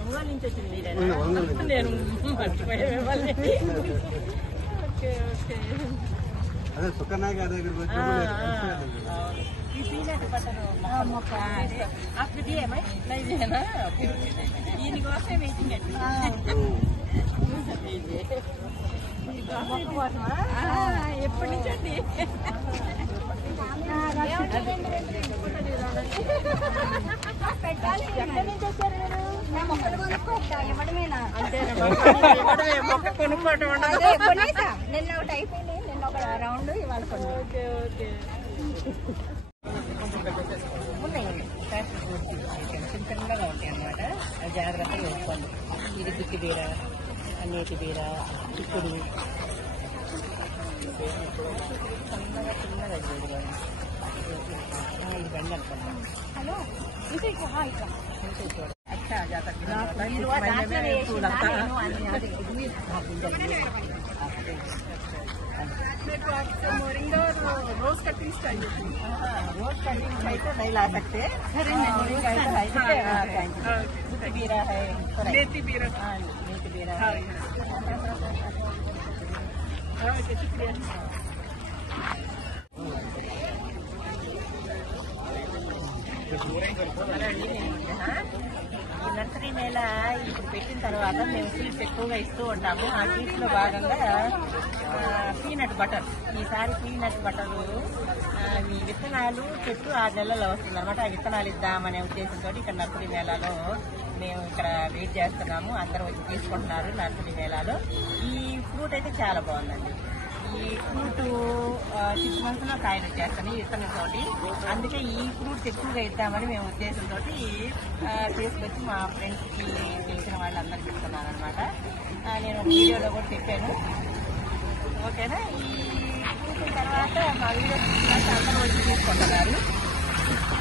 ఒంగోలు నుంచి వచ్చింది నేను మర్చిపోయే ఓకే ఓకే అదే సుఖనాయక దగ్గరికి వచ్చి पीनट बटर आपको दिए मैं नहीं दिए ना इनकोसे वेटिंग ఎప్పటి నుంచి అండి ఎక్కడి నుంచి వచ్చారు మీరు మొక్కలు కొనుక్కోవచ్చా ఇవ్వడమేనా మొక్క కొనుక్కోవటం నిన్న ఒకటి అయిపోయింది నిన్న ఒక రౌండ్ ఇవాళ ఓకే ఓకే ఉన్నాయండి చిన్న చిన్నగా ఉంటాయి అన్నమాట జాగ్రత్తగా వేసుకోండి ఇది గుత్తి బీర అన్నేటి బీర చిక్కుడు చిన్నగా చిన్నగా ఇది బండి అనుకున్నాం హలో अच्छा जाता मोरिंगा रोज कटिंग स्टाइल रोज कटिंग तो नहीं ला सकते बीरा है मेथी बीरा शुक्रिया నర్సరీ మేళ ఇప్పుడు పెట్టిన తర్వాత మేము సీడ్స్ ఎక్కువగా ఇస్తూ ఉంటాము. ఆ సీడ్స్ లో భాగంగా పీనట్ బటర్, ఈసారి పీనట్ బటర్ ఈ విత్తనాలు చెట్టు 6 నెలల్లో వస్తుంది అనమాట. ఆ విత్తనాలు ఇద్దామనే ఉద్దేశంతో ఇక్కడ నర్సరీ మేళాలో మేము ఇక్కడ వెయిట్ చేస్తున్నాము. అందరూ వచ్చి తీసుకుంటున్నారు నర్సరీ మేళాలో. ఈ ఫ్రూట్ అయితే చాలా బాగుందండి. ఈ ఫ్రూట్ 6 months లో కాయలు వచ్చేస్తాను ఈ విత్తనంతో. అందుకే ఈ ఫ్రూట్స్ ఎక్కువగా ఇద్దామని మేము ఉద్దేశంతో తీసుకొచ్చి మా ఫ్రెండ్స్కి తెలిసిన వాళ్ళందరికీ ఇస్తున్నాను అనమాట. నేను వీడియోలో కూడా చెప్పాను. ఓకేనా? ఈ ఫ్రూట్స్ తర్వాత మా వీడియో అందరూ వచ్చి తీసుకుంటున్నారు.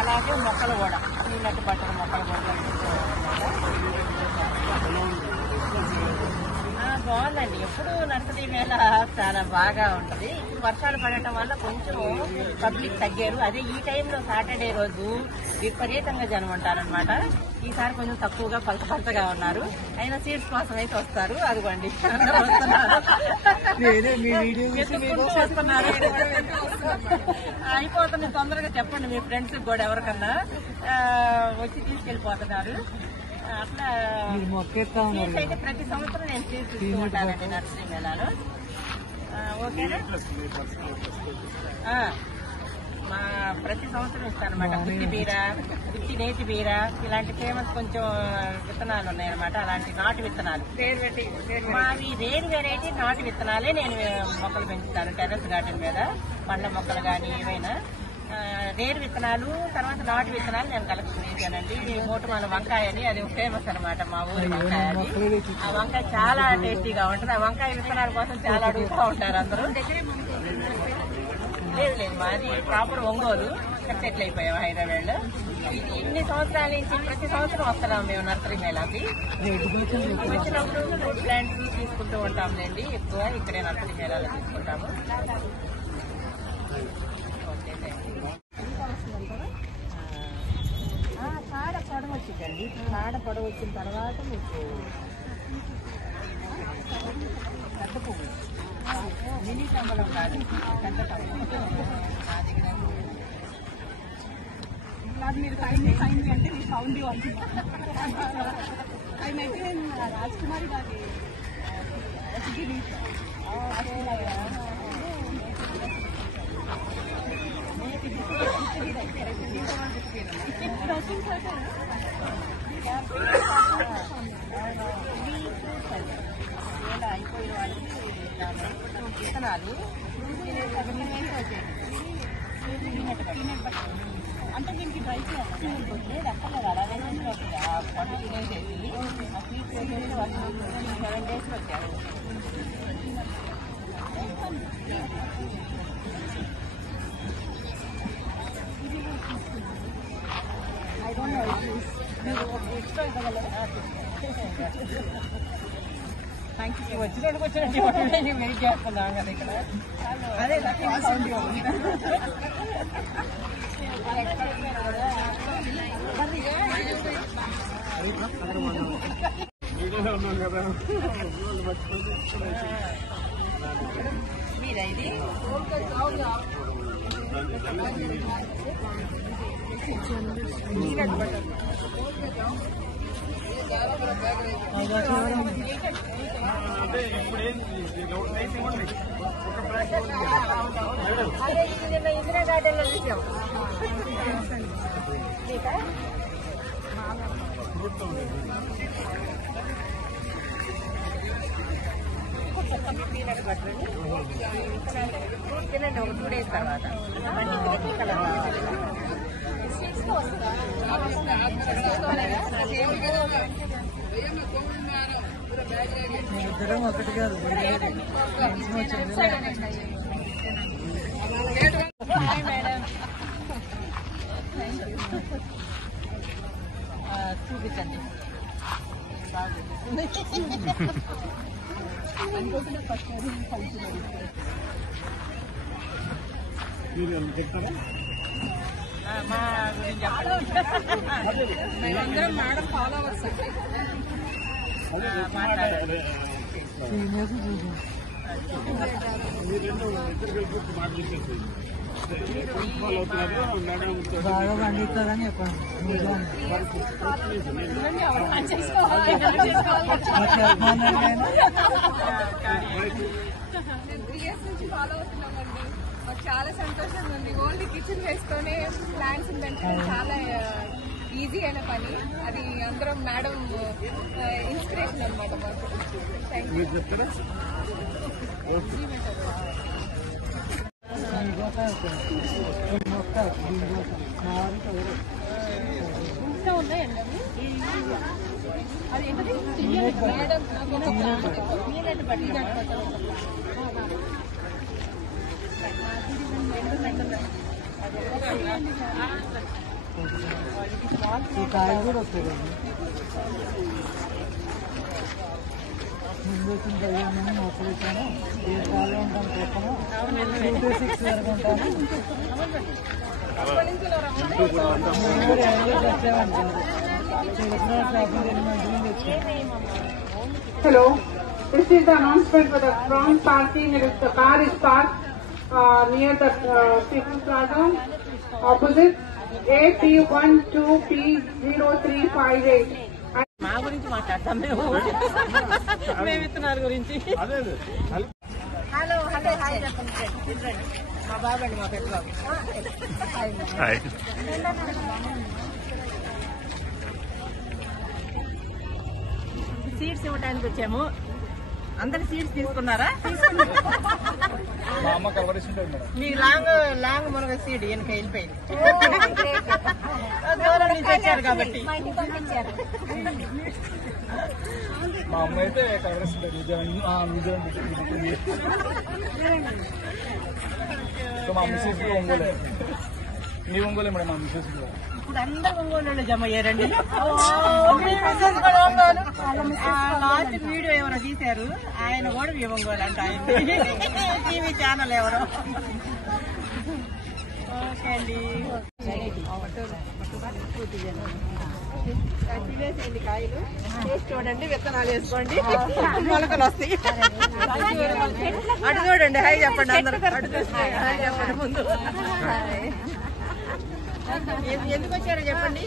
అలాగే మొక్కలు కూడా పీనట్ బటర్ మొక్కలు కూడా బాగుందండి. ఎప్పుడు నర్సరీ మేళ చాలా బాగా ఉంటుంది. ఇప్పుడు వర్షాలు పడటం వల్ల కొంచెం పబ్లిక్ తగ్గారు. అదే ఈ టైంలో సాటర్డే రోజు విపరీతంగా జనం ఉంటారనమాట. ఈసారి కొంచెం తక్కువగా పలసపలసగా ఉన్నారు. అయినా సీట్స్ కోసం అయితే వస్తారు. అదిగోండి అయిపోతుంది. తొందరగా చెప్పండి మీ ఫ్రెండ్స్ కూడా ఎవరికన్నా వచ్చి తీసుకెళ్ళిపోతున్నారు. అట్లా సీడ్స్ అయితే ప్రతి సంవత్సరం నేను సీడ్స్ ఇస్తూ ఉంటానండి నర్సరీ మేళాలో. ఓకేనా? మా ప్రతి సంవత్సరం ఇస్తాను అనమాట. గుత్తి బీర, గుత్తి నేతి బీర, ఇలాంటి ఫేమస్ కొంచెం విత్తనాలు ఉన్నాయన్నమాట. అలాంటి నాటు విత్తనాలు మావి రేర్ వెరైటీ నాటు విత్తనాలే నేను మొక్కలు పెంచుతాను టెర్రస్ గార్డెన్ మీద. పండ్ల మొక్కలు కానీ ఏవైనా రేరు విత్తనాలు, తర్వాత నాటు విత్తనాలు నేను కలెక్షన్ చేశానండి. మోటుమాల వంకాయ అని అది ఫేమస్ అనమాట మా ఊరి వంకాయ. ఆ వంకాయ చాలా టేస్టీగా ఉంటుంది. ఆ వంకాయ విత్తనాల కోసం చాలా అడుగుతూ ఉంటారు అందరూ. లేదు లేదు, మాది ప్రాపర్ ఒంగోలు, సెటిల్ అయిపోయాం హైదరాబాద్. ఇన్ని సంవత్సరాల నుంచి ప్రతి సంవత్సరం వస్తున్నాం మేము నర్సరీ మేళాకి. వచ్చినప్పుడు ఫ్రూట్ ప్లాంట్స్ తీసుకుంటూ ఉంటాంలేండి. ఎక్కువ ఇక్కడే నర్సరీ మేళాలో తీసుకుంటాము. కాడ పొడవు వచ్చిందండి. కాడ పొడవు వచ్చిన తర్వాత మీకు పెద్ద పువ్వు మినీ కమలం కాదు, పెద్ద కమలం. నాకు మీరు ఫైన్ అంటే మీ సౌండ్ ఆయన అయితే రాజ్ కుమారి గారి అయిపోయిన వాళ్ళకి విత్తనాలు అంటే దీనికి డ్రై చేయాలి. లేదు అక్కర్లేదు, అలాగే పండు తినేసేసి ఆ స్వీట్ చేసేసి 7 days వచ్చారు. I don't know if మీరు ఎక్స్ట్రా ఇవ్వగలరా? Thank you. వచ్చినట్టుకు వచ్చినట్టు వెయిట్ చేస్తున్నాం కదా ఇక్కడ. అదే సౌండ్ మీరా ఇది పీనట్ బటర్ అదే ఇందిరా గార్డెన్లో చూసాం. పీనట్ బటర్ తినండి ఒక 2 days తర్వాత కలర్ ఇద్దరం ఒకటి కాదు చూపించండి. మా గురించి మేమందరం మేడం ఫాలోవర్స్ మాట్లాడారు. బాగా పండిస్తారని చెప్పండి. మాకు చాలా సంతోషంగా ఉంది. ఓన్లీ కిచెన్ వేసుకొని ప్లాంట్స్ పెంచడం చాలా ఈజీ అయిన పని. అది అందరం మేడం ఇన్స్పిరేషన్ అనమాట మాకు. Thank you. ఇంకా ఉన్నాయండి అవి. అది ఏంటది మేడం పీనట్ బటర్ ఈ కాయలు కూడా వస్తాయి కదా ముందు వచ్చిన మొక్కలు ఇచ్చాను. ఏ కాయలు ఉంటాను చెప్పను 2 to 6 వరకు ఉంటాను. Hello, this is the announcement for the front parking. The car is parked near the People's Plaza, opposite AP12P0358. మా గురించి మాట్లాడతాం మేము విత్తనాల గురించి. హలో హలో హాయ్ చెప్పండి. మా బాబు అండి, మా పెద్ద బాబు. సీడ్స్ ఇవ్వడానికి వచ్చాము. అందరు సీడ్స్ తీసుకున్నారా? మీ లాంగ్ మునగ సీడ్ వెనక వెళ్ళిపోయింది. దూరం నుంచి వచ్చారు కాబట్టి. మా అమ్మ అయితే కాంగ్రెస్ మా మిస్సెస్ ఒంగోలే. నీ ఒంగోలే మేడం. మా మిస్సెస్ ఇప్పుడు అందరు ఒంగోలు జమ అయ్యారండి. లాస్ట్ వీడియో ఎవరో తీశారు, ఆయన కూడా మీ ఒంగోలు అంట. ఆయన టీవీ ఛానల్ ఎవరో. ఓకే అండి. తినేసేయండి కాయలు, టేస్ట్ చూడండి, విత్తనాలు వేసుకోండి, మొలకలు వస్తాయి. అటు చూడండి, హాయ్ చెప్పండి అందరూ. అటు చూస్తే హాయ్ చెప్పండి ముందు. ఎందుకు వచ్చారో చెప్పండి.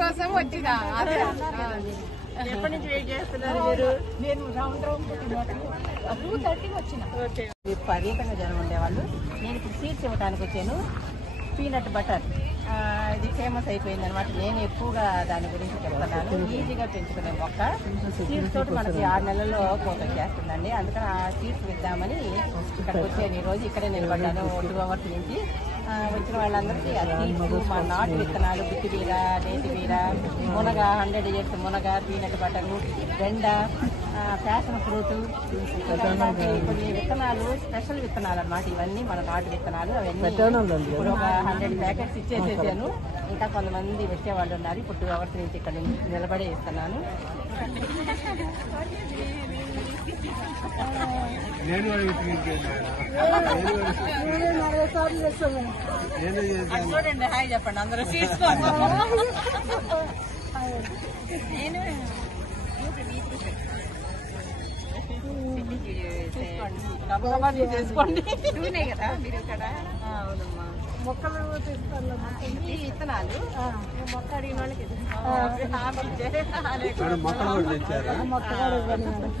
కోసం వచ్చిన ఎప్పటి నుంచి వెయిట్ చేస్తున్నారు మీరు? నేను రౌండ్ 2:30 వచ్చిన. ఓకే, విపరీతంగా జనం ఉండేవాళ్ళు. నేను ఇప్పుడు సీడ్స్ ఇవ్వడానికి వచ్చాను. పీనట్ బటర్ ఇది ఫేమస్ అయిపోయింది అనమాట. నేను ఎక్కువగా దాని గురించి చెప్తున్నాను. ఈజీగా పెంచుకునే మొక్క. సీడ్స్ తోటి మనకి 6 నెలల్లో కోత చేస్తుందండి. అందుకని ఆ సీడ్స్ ఇద్దామని ఇక్కడికి వచ్చాను. ఈ రోజు ఇక్కడే నిలబడ్డాను 2 hours నుంచి. వచ్చిన వాళ్ళందరికీ ఆ సీడ్స్, మా నాటు విత్తనాలు, బిత్తి బీర, నేతి బీర, మునగ, 100 years మునగ, పీనట్ బటరు, బెండ, ప్యాషన్ ఫ్రూట్, కొన్ని విత్తనాలు, స్పెషల్ విత్తనాలు అన్నమాట. ఇవన్నీ మన నాటు విత్తనాలు. అవన్నీ ఇప్పుడు ఒక 100 ప్యాకెట్స్ ఇచ్చేసేసాను. ఇంకా కొంతమంది వచ్చేవాళ్ళు ఉన్నారు. ఇప్పుడు 2 hours నుంచి ఇక్కడ నిలబడే ఇస్తున్నాను. నేను ఏదో చేశాను. చూడండి హాయ్ చెప్పండి అందరూ తీసుకోండి. నేను తీసుకోండి కదా మీరు ఇక్కడ. అవునమ్మా మొక్కలు తీసుకోవాలి. ఈ విత్తనాలు మొక్క అడిగిన వాళ్ళకి మేడం మొక్కలు కూడా తెచ్చారా? మొక్క కూడా ఇవ్వండి మేడం.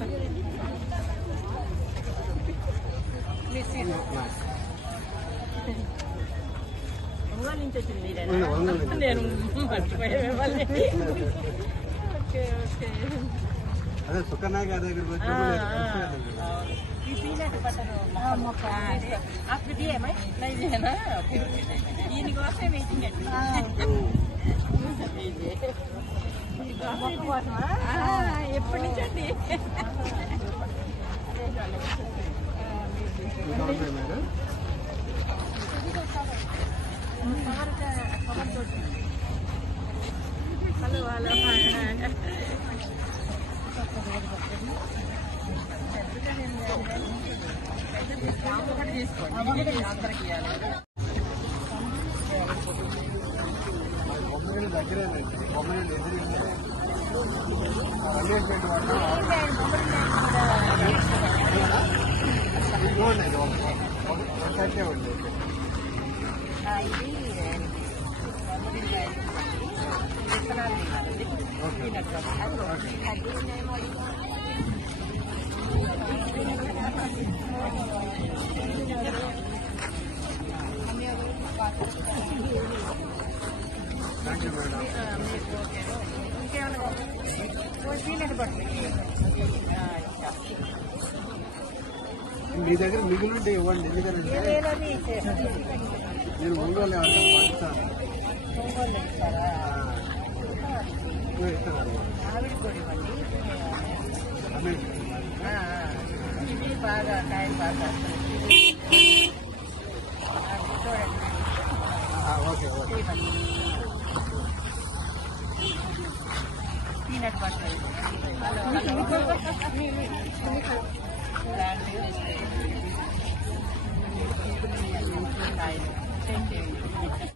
ఒంగోలు నుంచి వచ్చింది మీరేనా? ఒంగోలు నుంచి. నేను మర్చిపోయే మిమ్మల్ని. Okay okay. అదే సుఖనాయక దగ్గరికి వచ్చి ఈ పీనట్ బటర్ మొక్క అప్పుడు తీయమా ఇదేనా? దీనికోసమే వెయిటింగ్ అండి. ఎప్పటి నుంచి అండి? మేడం తీసుకోండి అందరికి బొమ్మలు దగ్గరేనండి. బొమ్మలు ఎదురుగా అన్వేషణ ఉండేది ఒకటే ఉండేది. ఇది విత్తనాలు థ్యాంక్ యూ మేడం. ఇంకేమైనా పీనట్ బటర్ మీ దగ్గర మిగిలింటే ఇవ్వండి. ఎందుకంటే నేను ఒంగోలు పంచుతాను. ఇస్తారా? ఇస్తాను ఆవిడ కూడా ఇవ్వండి. ఇది బాగా కాయలు బాగా చూడండి. Okay okay. పీనట్ బటర్ కాయలు